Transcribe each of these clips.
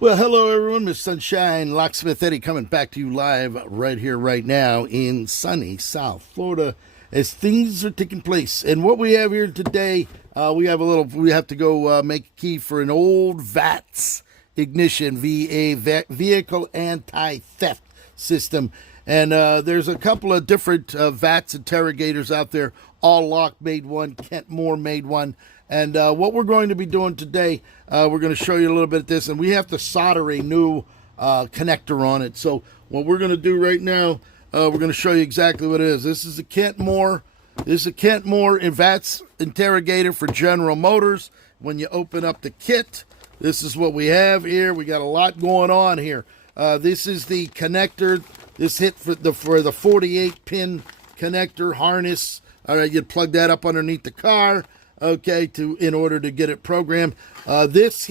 Well, hello everyone. Miss Sunshine, Locksmith Eddy coming back to you live right here, right now in sunny South Florida as things are taking place. And what we have here today, we have to go make a key for an old Vats ignition, vehicle anti-theft system. And there's a couple of different Vats interrogators out there. All Lock made one, Kent Moore made one. And what we're going to be doing today, we're going to show you a little bit of this, and we have to solder a new connector on it. So what we're going to do right now, we're going to show you exactly what it is. This is a Kent Moore. This is a Kent Moore Vats Interrogator for General Motors. When you open up the kit, this is what we have here. We got a lot going on here. This is the connector. This hit for the 48-pin connector harness. All right, you'd plug that up underneath the car. Okay, in order to get it programmed. This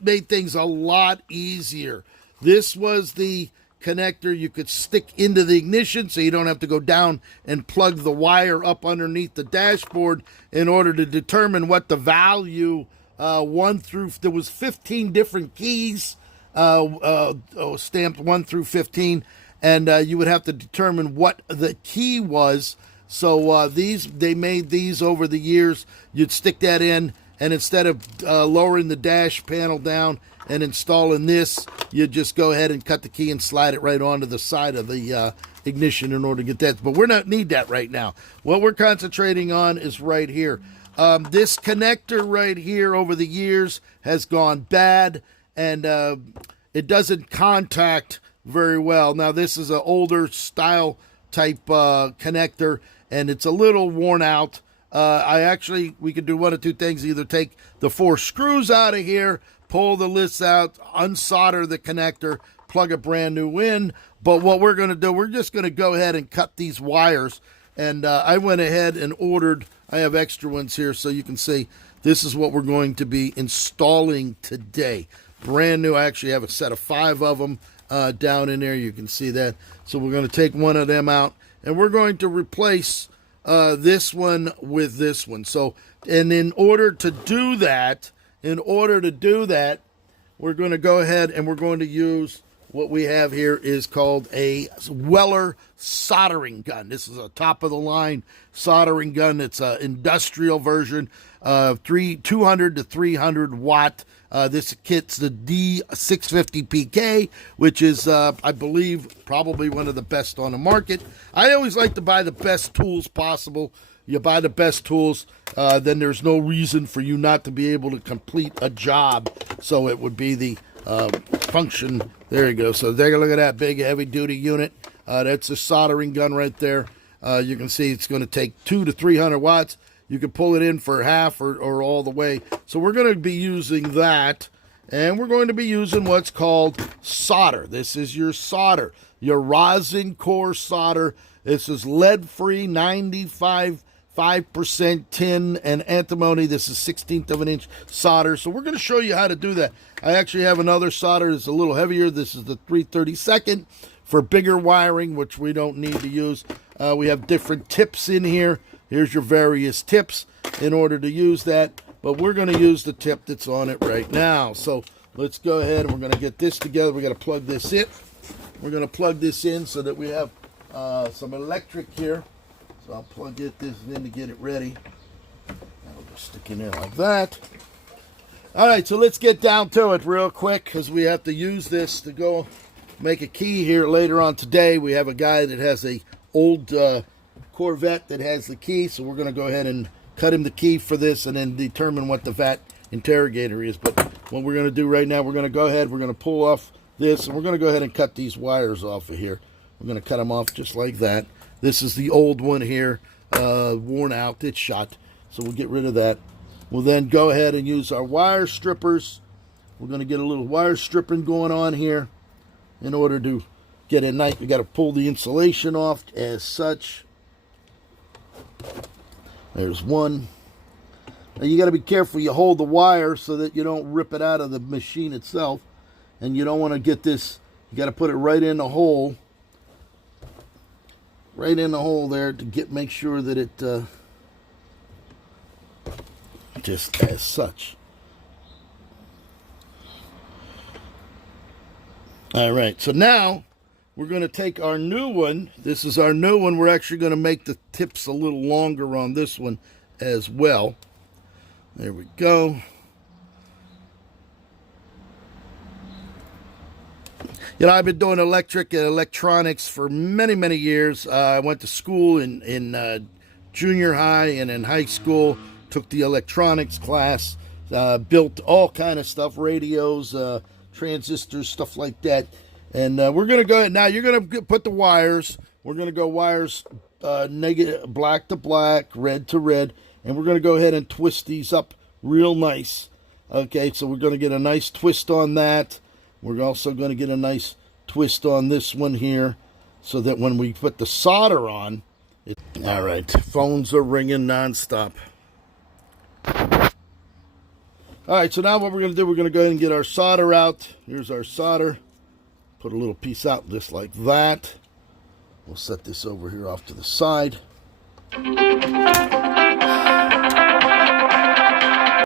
made things a lot easier. This was the connector you could stick into the ignition, so you don't have to go down and plug the wire up underneath the dashboard in order to determine what the value there was 15 different keys stamped 1 through 15, and you would have to determine what the key was. So they made these over the years. You'd stick that in, and instead of lowering the dash panel down and installing this, you'd just go ahead and cut the key and slide it right onto the side of the ignition in order to get that. But we're not need that right now. What we're concentrating on is right here. This connector right here over the years has gone bad, and it doesn't contact very well. Now, this is an older style type connector, and it's a little worn out. We could do one of two things: either take the 4 screws out of here, pull the lists out, unsolder the connector, plug a brand new in. But what we're going to do, we're just going to go ahead and cut these wires. And I went ahead and ordered, I have extra ones here so you can see, this is what we're going to be installing today. Brand new. I actually have a set of 5 of them down in there. You can see that. So we're going to take one of them out, and we're going to replace this one with this one. So, and in order to do that, we're going to go ahead and we're going to use what we have here is called a Weller soldering gun. This is a top-of-the-line soldering gun. It's an industrial version, 200 to 300 watt. This kit's the D650PK, which is, I believe, probably one of the best on the market. I always like to buy the best tools possible. You buy the best tools, then there's no reason for you not to be able to complete a job. So it would be the function. There you go. So take a look at that big heavy-duty unit. That's a soldering gun right there. You can see it's going to take 200 to 300 watts. You can pull it in for half or all the way. So we're going to be using that, and we're going to be using what's called solder. This is your solder, your rosin core solder. This is lead-free, 95% tin and antimony. This is 1/16 of an inch solder. So we're going to show you how to do that. I actually have another solder that's a little heavier. This is the 332nd for bigger wiring, which we don't need to use. We have different tips in here. Here's your various tips in order to use that, but we're going to use the tip that's on it right now. So let's go ahead and we're going to get this together. We're going to plug this in. We're going to plug this in so that we have some electric here. So I'll plug this in to get it ready. And we'll just stick it in like that. All right, so let's get down to it real quick because we have to use this to go make a key here later on today. We have a guy that has a old Corvette that has the key, so we're going to go ahead and cut him the key for this and then determine what the VAT interrogator is. But what we're going to do right now, we're going to go ahead, we're going to pull off this, and we're going to go ahead and cut these wires off of here. We're going to cut them off just like that. This is the old one here, worn out, it's shot, so we'll get rid of that. We'll then go ahead and use our wire strippers. We're going to get a little wire stripping going on here in order to get a knife. We got to pull the insulation off as such. There's one. Now you got to be careful. You hold the wire so that you don't rip it out of the machine itself, and you don't want to get this. You got to put it right in the hole, there to make sure that it just as such. All right, so now we're going to take our new one. This is our new one. We're actually going to make the tips a little longer on this one as well. There we go. You know, I've been doing electric and electronics for many, many years. I went to school in junior high and in high school, took the electronics class, built all kind of stuff, radios, transistors, stuff like that. And we're going to go ahead. Now, you're going to put the wires. We're going to go wires negative, black to black, red to red. And we're going to go ahead and twist these up real nice. Okay, so we're going to get a nice twist on that. We're also going to get a nice twist on this one here so that when we put the solder on, all right, phones are ringing nonstop. All right, so now what we're going to do, we're going to go ahead and get our solder out. Here's our solder. Put a little piece out just like that. We'll set this over here off to the side.